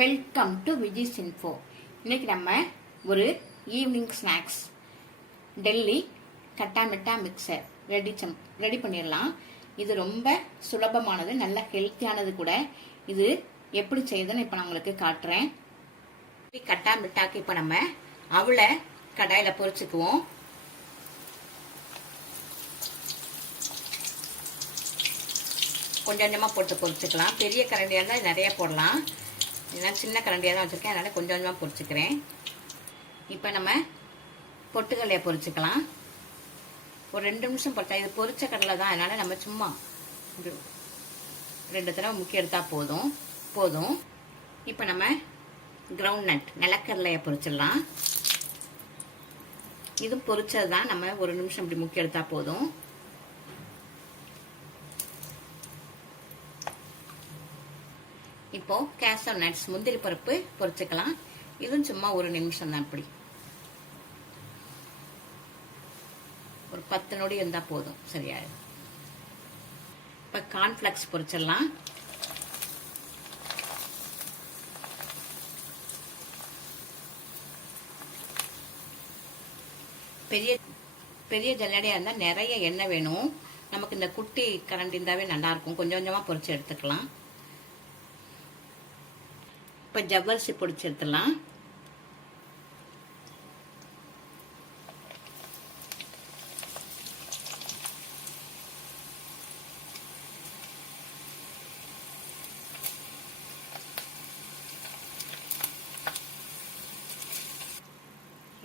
Welcome to Viji's info. இன்னைக்கு நம்ம ஒரு ஈவினிங் ஸ்நாக்ஸ் டெல்லி கட்டா மிட்டா மிக்சர் ரெடி பண்ணிடலாம். இது ரொம்ப சுலபமானது, நல்ல ஹெல்த்தியானது கூட. இது எப்படி செய்யுதுன்னு இப்போ நான் உங்களுக்கு காட்டுறேன். கட்டா மிட்டாக்கு இப்போ நம்ம அவளை கடாயில் பொரிச்சுக்குவோம். கொஞ்சம் கொஞ்சமாக போட்டு பொரிச்சுக்கலாம். பெரிய கரண்டியாக இருந்தால் நிறைய போடலாம். இதெல்லாம் சின்ன கரண்டியாக தான் வச்சுருக்கேன், அதனால் கொஞ்சம் கொஞ்சமாக பொரிச்சுக்கிறேன். இப்போ நம்ம பொட்டுக்கடலையை பொரிச்சுக்கலாம். ஒரு 2 நிமிஷம் பொரிச்சா, இது பொரிச்ச கடலை தான், அதனால் நம்ம சும்மா 2 தடவை முக்கி எடுத்தால் போதும். இப்போ நம்ம கிரவுண்ட் நட் நிலக்கடலையை பொரிச்சிடலாம். இதுவும் பொரிச்சது தான், நம்ம 1 நிமிஷம் இப்படி முக்கி எடுத்தால் போதும். இப்போ கேஷர் நட்ஸ் முந்திரி பருப்பு பொரிச்சுக்கலாம். இதுவும் சும்மா 1 நிமிஷம் தான், இப்படி ஒரு 10 நொடி இருந்தால் போதும், சரியாயிடும். இப்போ கார்ன்ஃப்ளெக்ஸ் பொரிச்சிடலாம். பெரிய பெரிய ஜல்லடியாக இருந்தால் நிறைய எண்ணெய் வேணும். நமக்கு இந்த குட்டி கரண்டி இருந்தாவே நல்லாயிருக்கும். கொஞ்சம் கொஞ்சமாக பொரிச்சு எடுத்துக்கலாம். இப்போ ஜவ்வரிசி பொடிச்சு எடுத்துடலாம்.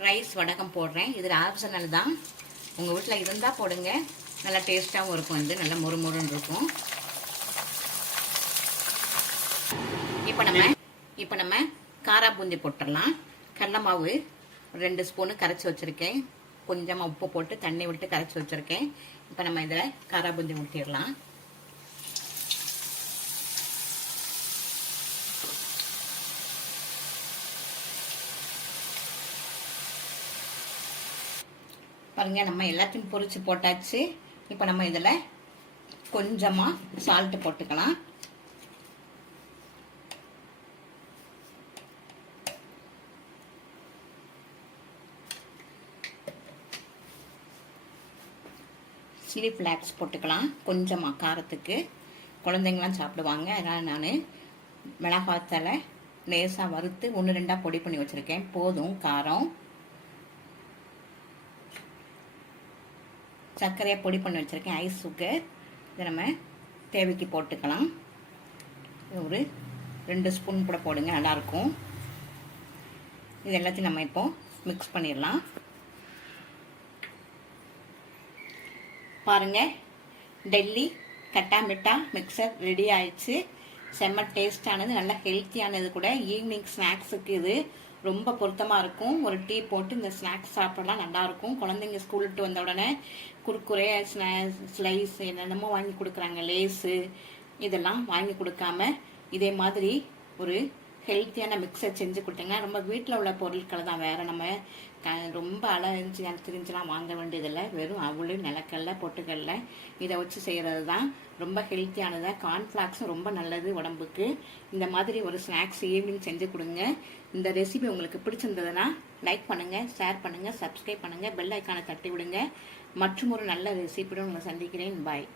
ரைஸ் வடகம் போடுறேன். இது ஆப்ஷனல் தான், உங்கள் வீட்டில் இருந்தால் போடுங்க. நல்லா டேஸ்ட்டாகவும் இருக்கும், இது நல்லா மொறுமொறுன்னு இருக்கும். இப்போ நம்ம காரா பூந்தி போட்டுடலாம். கடலை மாவு 2 ஸ்பூனு கரைச்சி வச்சுருக்கேன். கொஞ்சமாக உப்பு போட்டு தண்ணி விட்டு கரைச்சி வச்சுருக்கேன். இப்போ நம்ம இதில் காரா பூந்தி ஊற்றிடலாம். பாருங்க, நம்ம எல்லாத்தையும் பொரிச்சு போட்டாச்சு. இப்போ நம்ம இதில் கொஞ்சமாக சால்ட்டு போட்டுக்கலாம். சில்லி ஃப்ளாக்ஸ் போட்டுக்கலாம் கொஞ்சமாக, காரத்துக்கு. குழந்தைங்களாம் சாப்பிடுவாங்க, அதனால் நான் மிளகாத்தலை லேசாக வறுத்து 1-2 பொடி பண்ணி வச்சுருக்கேன். போதும் காரம். சர்க்கரையை பொடி பண்ணி வச்சுருக்கேன், ஐஸ் சுகர். இதை நம்ம தேவைக்கு போட்டுக்கலாம். ஒரு 2 ஸ்பூன் கூட போடுங்க, நல்லாயிருக்கும். இது எல்லாத்தையும் நம்ம இப்போ மிக்ஸ் பண்ணிடலாம். பாருங்க, டெல்லி கட்டா மிட்டா மிக்சர் ரெடி ஆயிடுச்சு. செம்ம டேஸ்டானது, நல்லா ஹெல்த்தியானது கூட. ஈவினிங் ஸ்நாக்ஸுக்கு இது ரொம்ப பொருத்தமாக இருக்கும். ஒரு டீ போட்டு இந்த ஸ்நாக்ஸ் சாப்பிடலாம், நல்லாயிருக்கும். குழந்தைங்க ஸ்கூல் விட்டு வந்த உடனே குறுக்குறே ஸ்லைஸ் என்னென்னமோ வாங்கி கொடுக்குறாங்க, லேஸு, இதெல்லாம் வாங்கி கொடுக்காம இதே மாதிரி ஒரு ஹெல்த்தியான மிக்சர் செஞ்சு கொடுத்தீங்கன்னா, ரொம்ப வீட்டில் உள்ள பொருட்களை தான், வேறு நம்ம ரொம்ப திரிஞ்சுலாம் வாங்க வேண்டியதில்லை. வெறும் அவளு, நிலக்கடலை, பொட்டுக்கடலை இதை வச்சு செய்கிறது தான். ரொம்ப ஹெல்த்தியானது. கார்ன்ஃப்ளாக்ஸும் ரொம்ப நல்லது உடம்புக்கு. இந்த மாதிரி ஒரு ஸ்நாக்ஸ் ஈவினிங் செஞ்சு கொடுங்க. இந்த ரெசிபி உங்களுக்கு பிடிச்சிருந்ததுன்னா லைக் பண்ணுங்கள், ஷேர் பண்ணுங்கள், சப்ஸ்கிரைப் பண்ணுங்கள், பெல் ஐக்கானை தட்டி விடுங்க. மற்றும் ஒரு நல்ல ரெசிபியுடன் உங்களை சந்திக்கிறேன். பாய்.